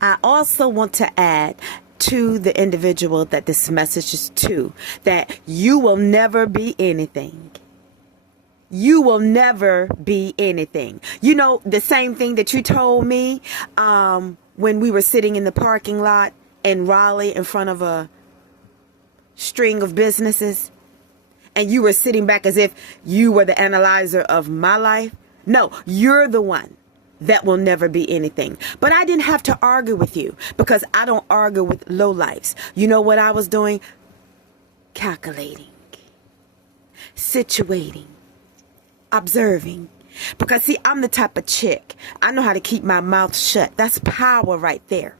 I also want to add to the individual that this message is to, that you will never be anything. You will never be anything. You know, the same thing that you told me when we were sitting in the parking lot in Raleigh in front of a string of businesses, and you were sitting back as if you were the analyzer of my life. No, you're the one that will never be anything. But I didn't have to argue with you, because I don't argue with lowlifes. You know what I was doing? Calculating, situating, observing. Because see, I'm the type of chick, I know how to keep my mouth shut. That's power right there.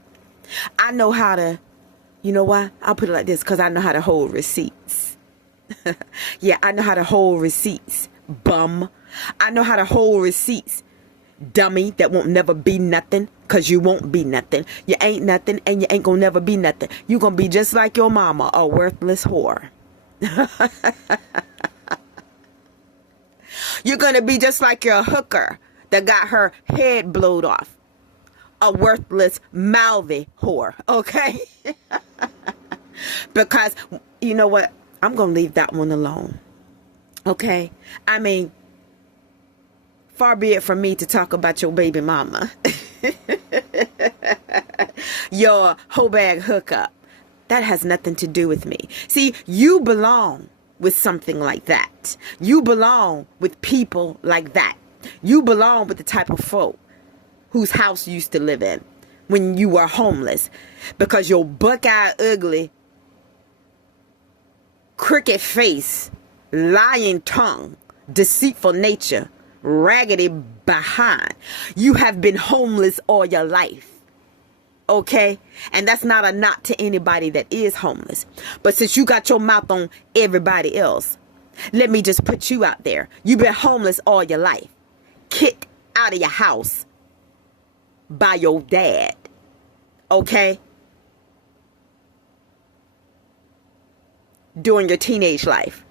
I know how to, you know why? I'll put it like this, because I know how to hold receipts. Yeah, I know how to hold receipts, bum. I know how to hold receipts, dummy, that won't never be nothing, because you won't be nothing. You ain't nothing, and you ain't gonna never be nothing. You gonna be just like your mama, a worthless whore. You're gonna be just like your hooker that got her head blowed off, a worthless, mouthy whore, okay? Because, you know what? I'm gonna leave that one alone, okay? I mean, far be it from me to talk about your baby mama. Your whole bag hookup. That has nothing to do with me. See, you belong with something like that. You belong with people like that. You belong with the type of folk whose house you used to live in when you were homeless, because your buck-eyed, ugly, crooked face, lying tongue, deceitful nature, raggedy behind, you have been homeless all your life. Okay? And that's not a knock to anybody that is homeless. But since you got your mouth on everybody else, let me just put you out there. You've been homeless all your life. Kicked out of your house by your dad. Okay? During your teenage life.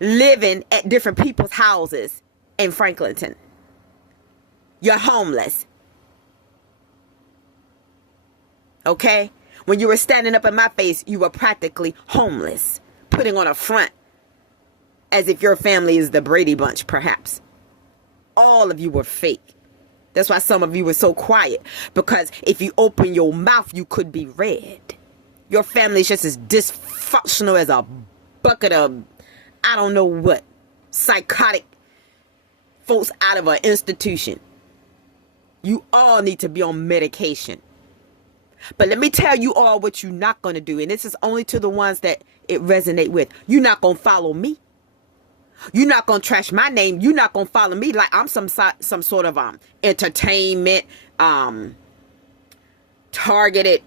Living at different people's houses in Franklinton. You're homeless. Okay? When you were standing up in my face, you were practically homeless. Putting on a front as if your family is the Brady Bunch, perhaps. All of you were fake. That's why some of you were so quiet. Because if you open your mouth, you could be read. Your family is just as dysfunctional as a bucket of, I don't know what, psychotic folks out of an institution. You all need to be on medication. But let me tell you all what you're not going to do. And this is only to the ones that it resonate with. You're not going to follow me. You're not going to trash my name. You're not going to follow me like I'm some sort of entertainment, targeted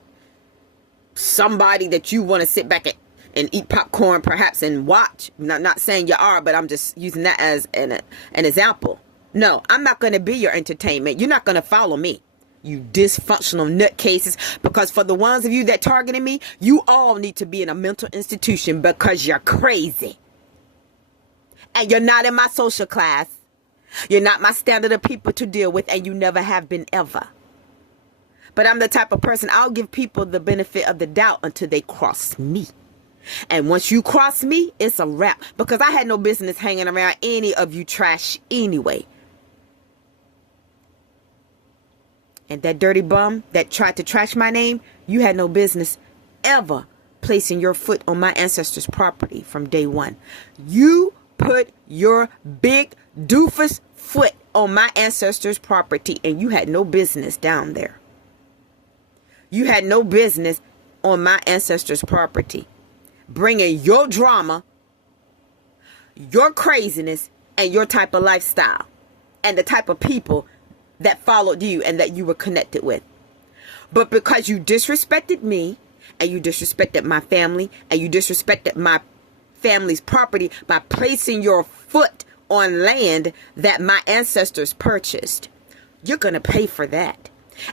somebody that you want to sit back and eat popcorn perhaps and watch. Not saying you are, but I'm just using that as an example. No, I'm not going to be your entertainment. You're not going to follow me, you dysfunctional nutcases. Because for the ones of you that targeted me, you all need to be in a mental institution because you're crazy. And you're not in my social class. You're not my standard of people to deal with, and you never have been ever. But I'm the type of person, I'll give people the benefit of the doubt until they cross me. And once you cross me, it's a wrap. Because I had no business hanging around any of you trash anyway. And that dirty bum that tried to trash my name, you had no business ever placing your foot on my ancestors' property from day one. You put your big doofus foot on my ancestors' property, and you had no business down there. You had no business on my ancestors' property, bringing your drama, your craziness, and your type of lifestyle, and the type of people that followed you and that you were connected with. But because you disrespected me, and you disrespected my family, and you disrespected my family's property by placing your foot on land that my ancestors purchased, you're going to pay for that.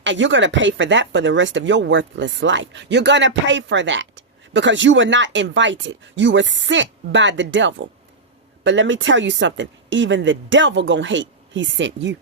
And you're going to pay for that for the rest of your worthless life. You're going to pay for that because you were not invited. You were sent by the devil. But let me tell you something. Even the devil gonna hate he sent you.